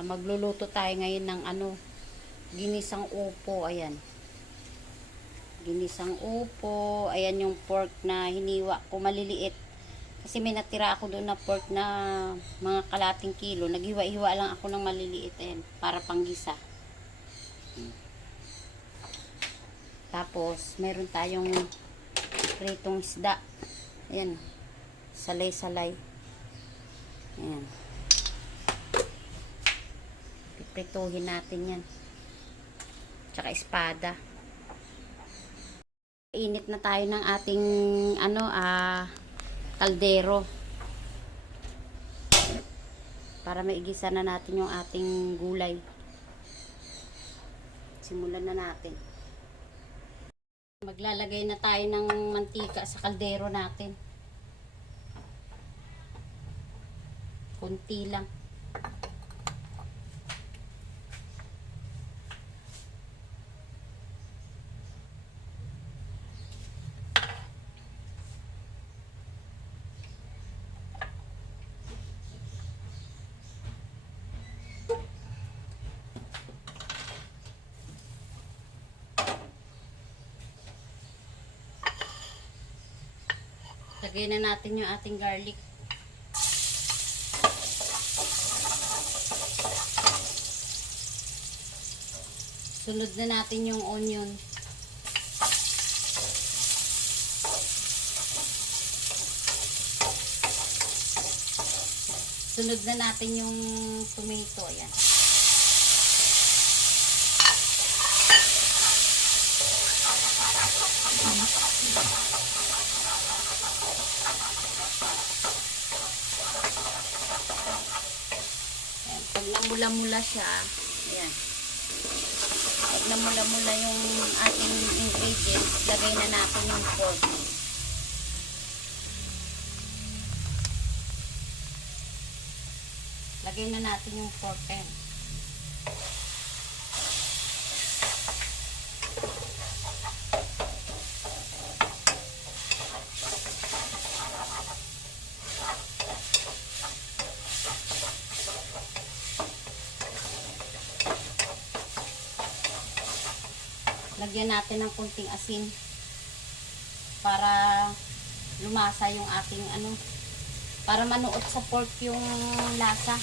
Magluluto tayo ngayon ng ginisang upo. Ayan. Ginisang upo. Ayan yung pork na hiniwa ko maliliit. Kasi may natira ako doon na pork na mga kalating kilo. Naghiwa-hiwa lang ako ng maliliit. Ayan. Para panggisa. Tapos, meron tayong pritong isda. Ayan. Salay-salay. Ayan. Piprituhin natin yan. Tsaka espada. Init na tayo ng ating kaldero. Para maigisa na natin yung ating gulay. Simulan na natin. Maglalagay na tayo ng mantika sa kaldero natin. Kunti lang. Lagay na natin yung ating garlic. Sunod na natin yung onion. Sunod na natin yung tomato. Ayan. Pag namula-mula siya, ayan. Pag namula-mula yung ating ingredients, lagay na natin yung pork. Lagay na natin yung pork. Ayan. Lagyan natin ng kunting asin para lumasa yung ating para manuot sa pork yung lasa.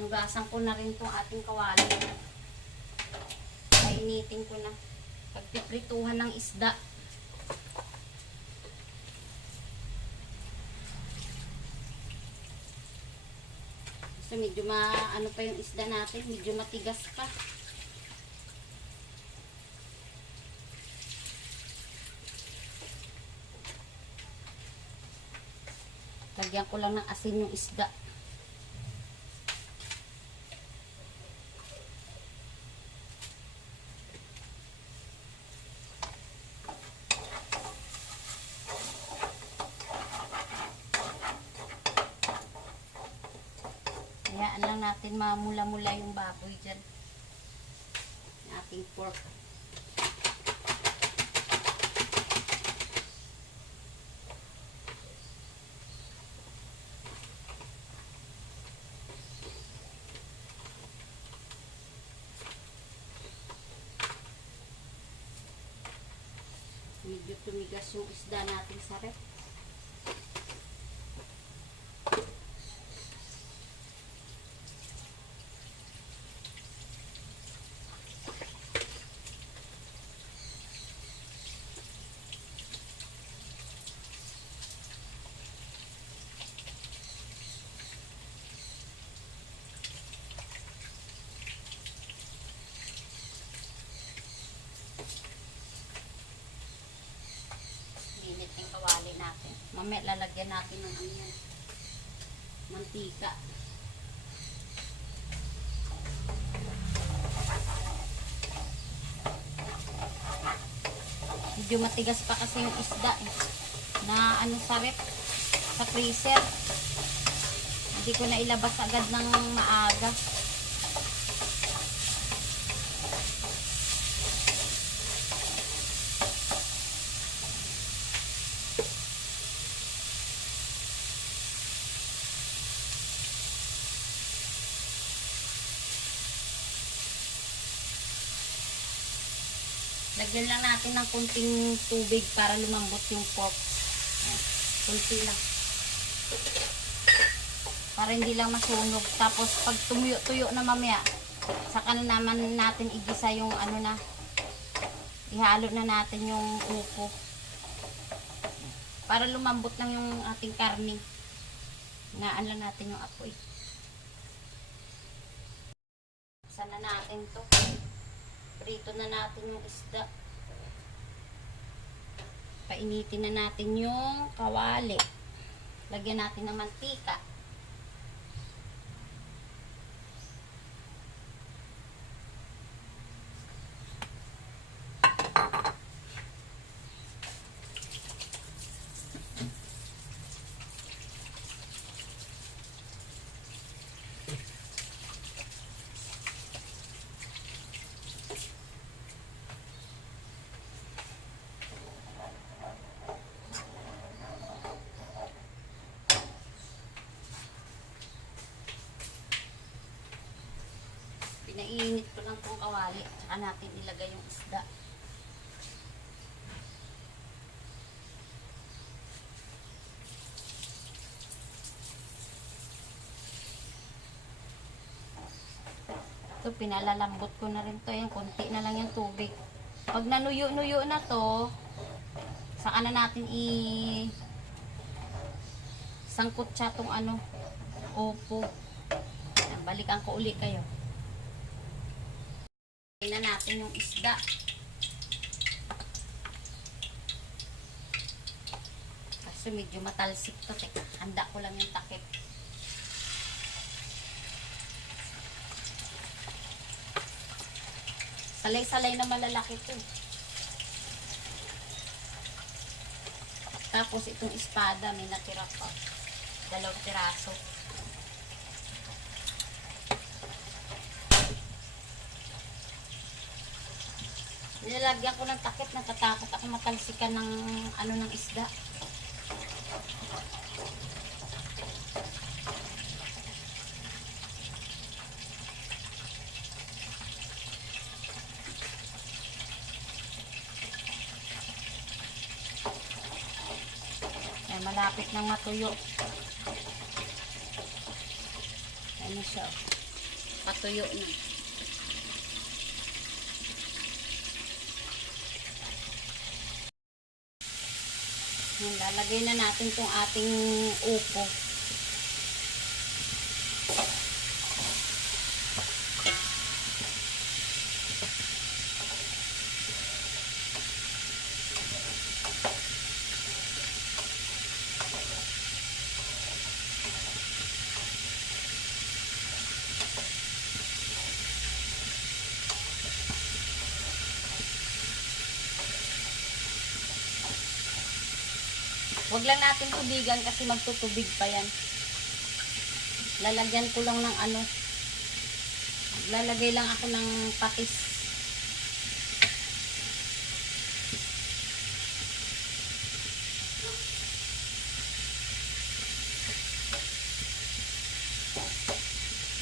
Nugasan ko na rin itong ating kawali. Painitin ko na. Pagpiprituhan ng isda. So medyo pa yung isda natin. Medyo matigas pa. Lagyan ko lang ng asin yung isda. Hayaan lang natin mamula-mula yung baboy dyan. Yung ating pork. Medyo tumigas yung isda natin sa rep. Mamaya lalagyan natin ng ano yan, mantika. Medyo matigas pa kasi yung isda na ano sa rep, sa freezer. Hindi ko na ilabas agad ng maaga. Lagyan lang natin ng kunting tubig para lumambot yung pork. Kunti lang. Para hindi lang masunog. Tapos pag tumuyo-tuyo na mamaya, saka na naman natin igisa yung ano na. Ihalo na natin yung upo. Para lumambot lang yung ating karne. Naan lang natin yung apoy. Sana natin to. Prito na natin yung isda. Painitin na natin yung kawali. Lagyan natin ng mantika. Pinainit ko lang itong kawali. Tsaka natin ilagay yung isda. Ito, pinalalambot ko na rin to. Yung konti na lang yung tubig. Pag nanuyo-nuyo na to, saka na natin sangkot siya tong ano, opo. Balikan ko uli kayo. Na natin yung isda. Kasi medyo matalsik to. Teka, handa ko lang yung takip. Salay-salay na malalaki to. Tapos itong espada may natira pa. 2 piraso. Nilalagyan ko ng takip, natatakot ako matalsikan ng ano ng isda. Ay, malapit nang matuyo. Ano siya? Patuyo na. Lalagay na natin itong ating upo. Huwag lang natin tubigan kasi magtutubig pa yan. Lalagyan ko lang ng ano. Lalagay lang ako ng patis.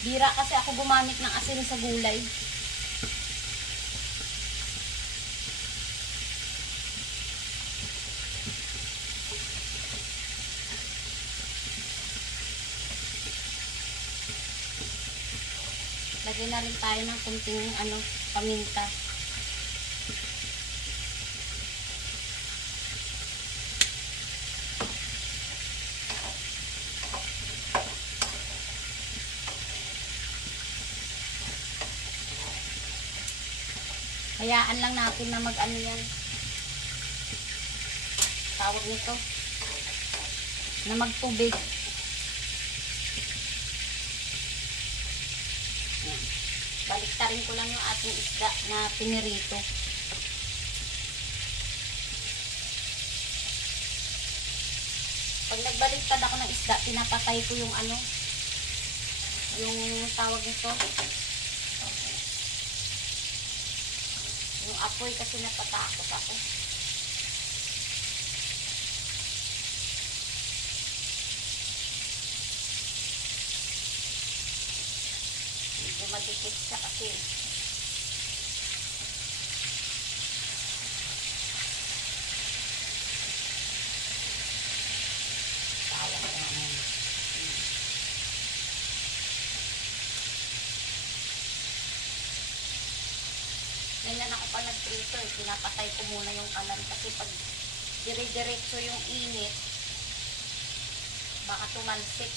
Bira kasi ako gumamit ng asin sa gulay. Lagyan na rin tayo ng kunting ano, paminta. Hayaan lang natin na mag-ano yan. Tawag nito. na magtubig. Ayan. Baliktarin ko lang yung ating isda na pinirito. Pag nagbaliktad ako ng isda, pinapatay ko yung ano, yung tawag nito, yung apoy kasi napatakot ako. Medyo madikit siya kasi. Tawag ko naman. Ganyan ako pa nagprito eh. Pinapatay ko muna yung kalan kasi pag dire-diretso yung init, baka tumalsik.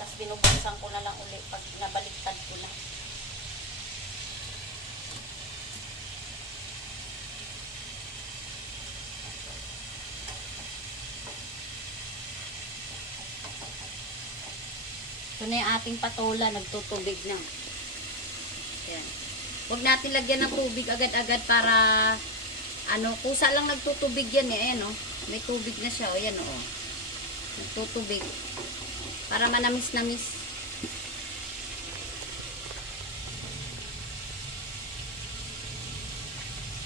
Tapos binubuksan ko na lang ulit pag nabaliktad ko na. Ito na yung ating patola, nagtutubig na. Ayan. Huwag natin lagyan ng tubig agad-agad para, ano, kusa lang nagtutubig yan eh. Ayan o, may tubig na siya. Ayan o, nagtutubig. Para manamis-namis.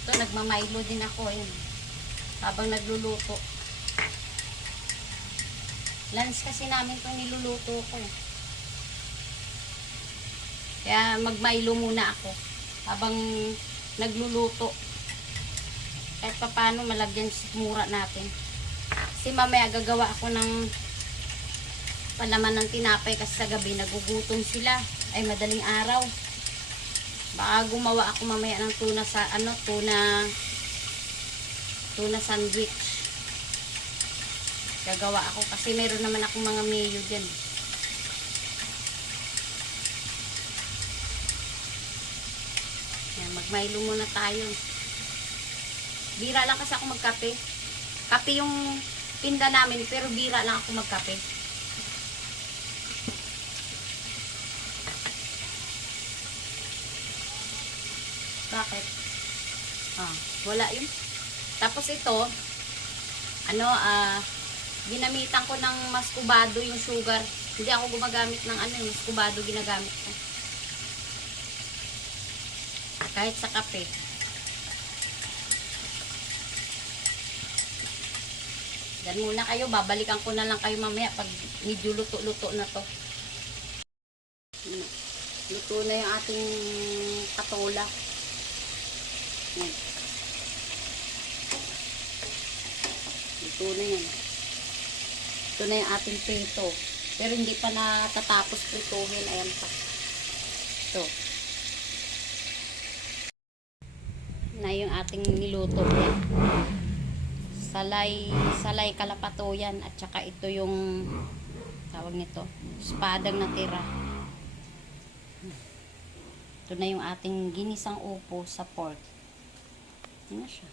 Ito, nagmamaylo din ako. Ayan. Habang nagluluto. Lunch kasi namin itong niluluto ko. Kaya magmaylo muna ako habang nagluluto. Kahit pa paano malagyan sa mura natin. Kasi mamaya gagawa ako ng palaman ng tinapay kasi sa gabi nagugutom sila. Ay madaling araw. Baka gumawa ako mamaya ng tuna sa ano, tuna sandwich. Gagawa ako kasi meron naman akong mga mayo dyan. Yan, magmaylo muna tayo. Bira lang kasi ako magkape. Kape yung tinda namin pero bira lang ako magkape. Bakit? Wala yun. Tapos ito, ano, ginamitan ko ng maskubado yung sugar. Hindi ako gumagamit ng ano, yung maskubado ginagamit ko. Kahit sa kape. Yan muna kayo, babalikan ko na lang kayo mamaya pag medyo luto-luto na to. Luto na yung ating patola. Yan. Luto na yan. Ito na yung ating prito. Pero hindi pa natatapos prituhin. Ayan pa. Ito. Na yung ating niluto. Salay kalapato yan. At saka ito yung tawag nito. Espadang natira. Ito na yung ating ginisang upo sa pork. Yan na siya.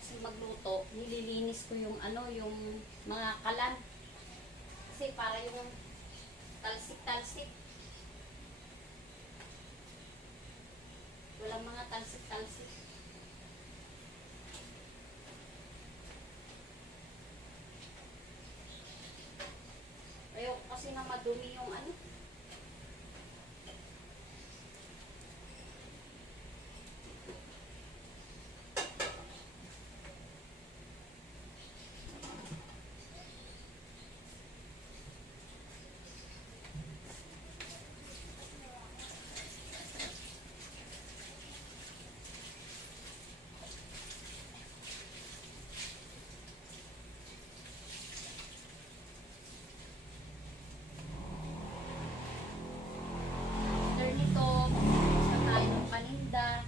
kasi magluto, nililinis ko yung yung mga kalan. Kasi para yung talsik-talsik. Walang mga talsik-talsik. Ayoko kasi na madumi yung after nito, sa tayo ng paninda.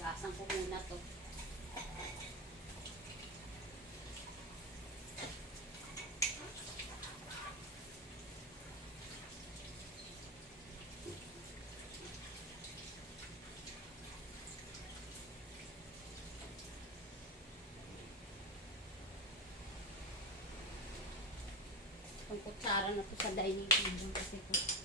Gasan ko muna to. Ang kutsara na to sa dining table kasi to.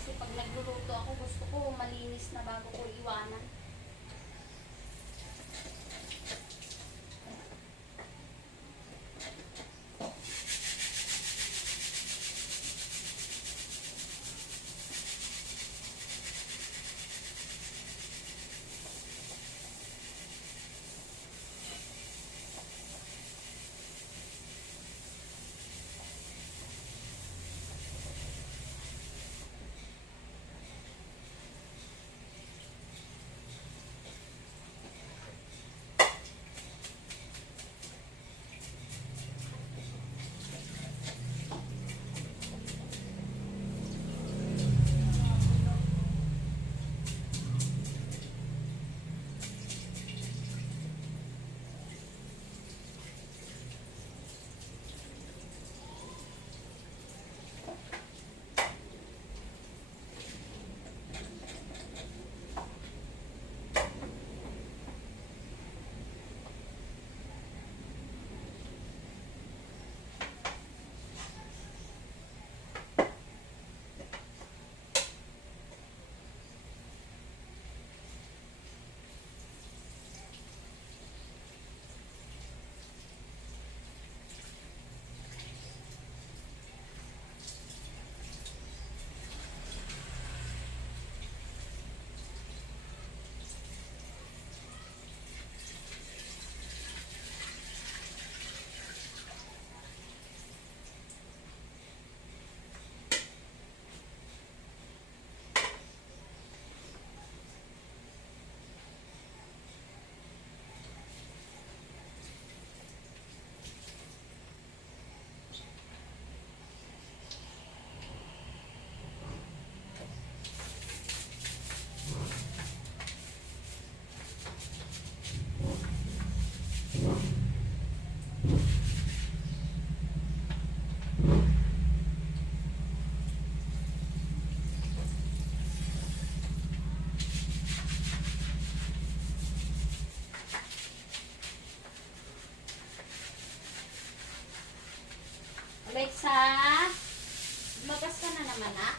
Kasi pag nagluluto ako, gusto ko malinis na bago ko iwanan. Betsa, magas ka na naman, ah.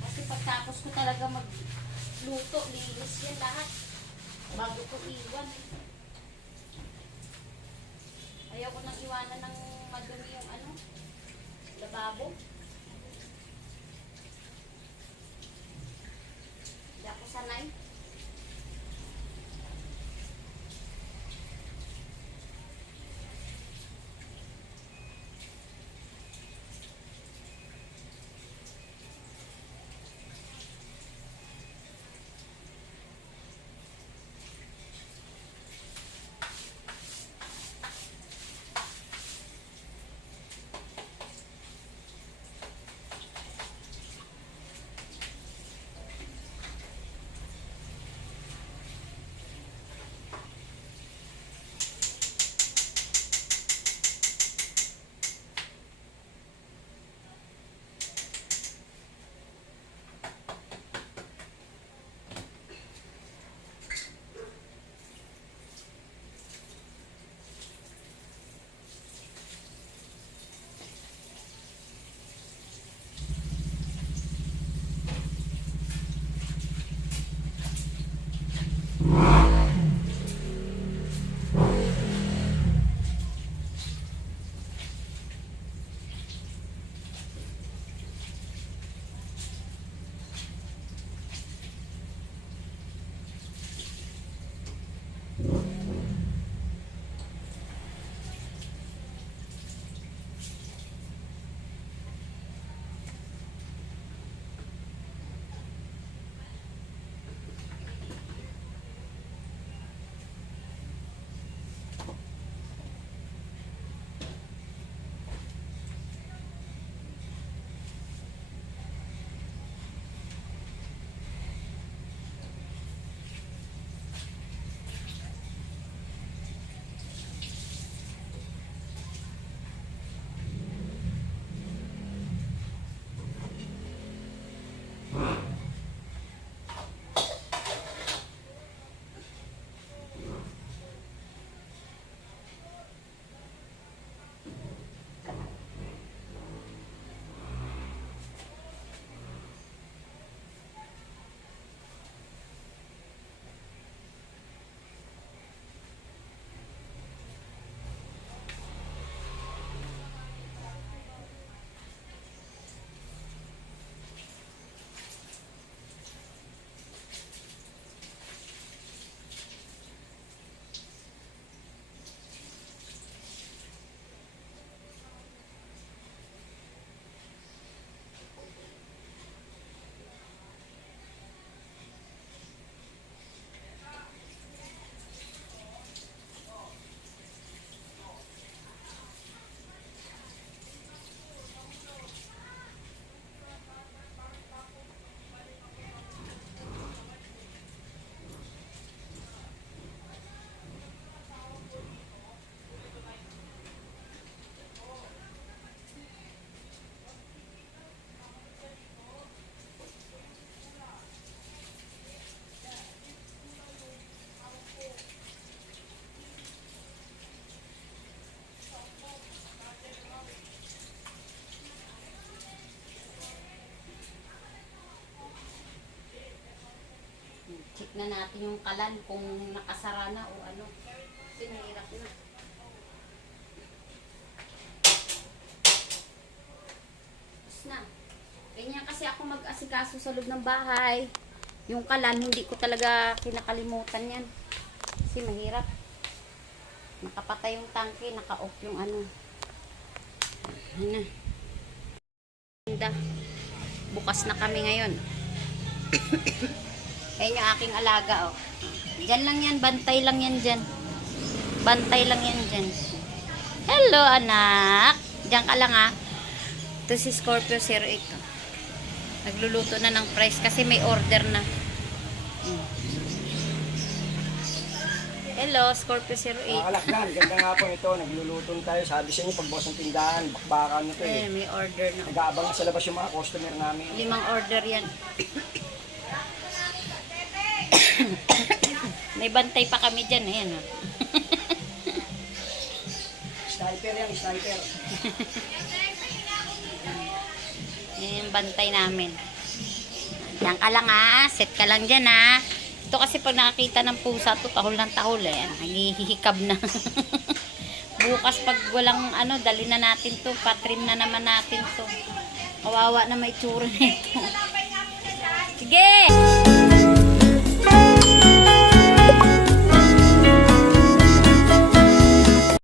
Kasi pagtapos ko talaga magluto, linis yan lahat. Bago ko iwan. Ayaw ko nang iwanan ng madumi yung ano, lababo. Hindi ako sanay. Check na natin yung kalan kung nakasara na o ano. Sinahirap na. Tapos na. Ganyan kasi ako mag-asikaso sa loob ng bahay. Yung kalan, hindi ko talaga kinakalimutan yan. Kasi mahirap. Nakapatay yung tangke, naka-off yung ano. Ayan na. Bukas na kami ngayon. Ayan yung aking alaga, oh. Diyan lang yan, bantay lang yan dyan. Bantay lang yan dyan. Hello, anak. Diyan ka lang, ah. Ito si Scorpio 08. Oh. Nagluluto na ng price kasi may order na. Hello, Scorpio 08. Kalakdan, ganda nga po ito. Nagluluto tayo. Sabi sa inyo, pagbukas ng tindahan, bakbakan nyo to eh. May order na. Nag-aabang sa labas yung mga customer namin. 5 order yan. May bantay pa kami dyan. Ayan, oh. Sniper yan, sniper. Yan yung bantay namin. Diyan ka lang ha. Set ka lang dyan ha. Ito kasi pag nakakita ng pusa to, tahol ng tahol eh. Naghihikab na. Bukas pag walang ano, dali na natin to. Patrim na naman natin to. Kawawa na may tsura nito. Sige!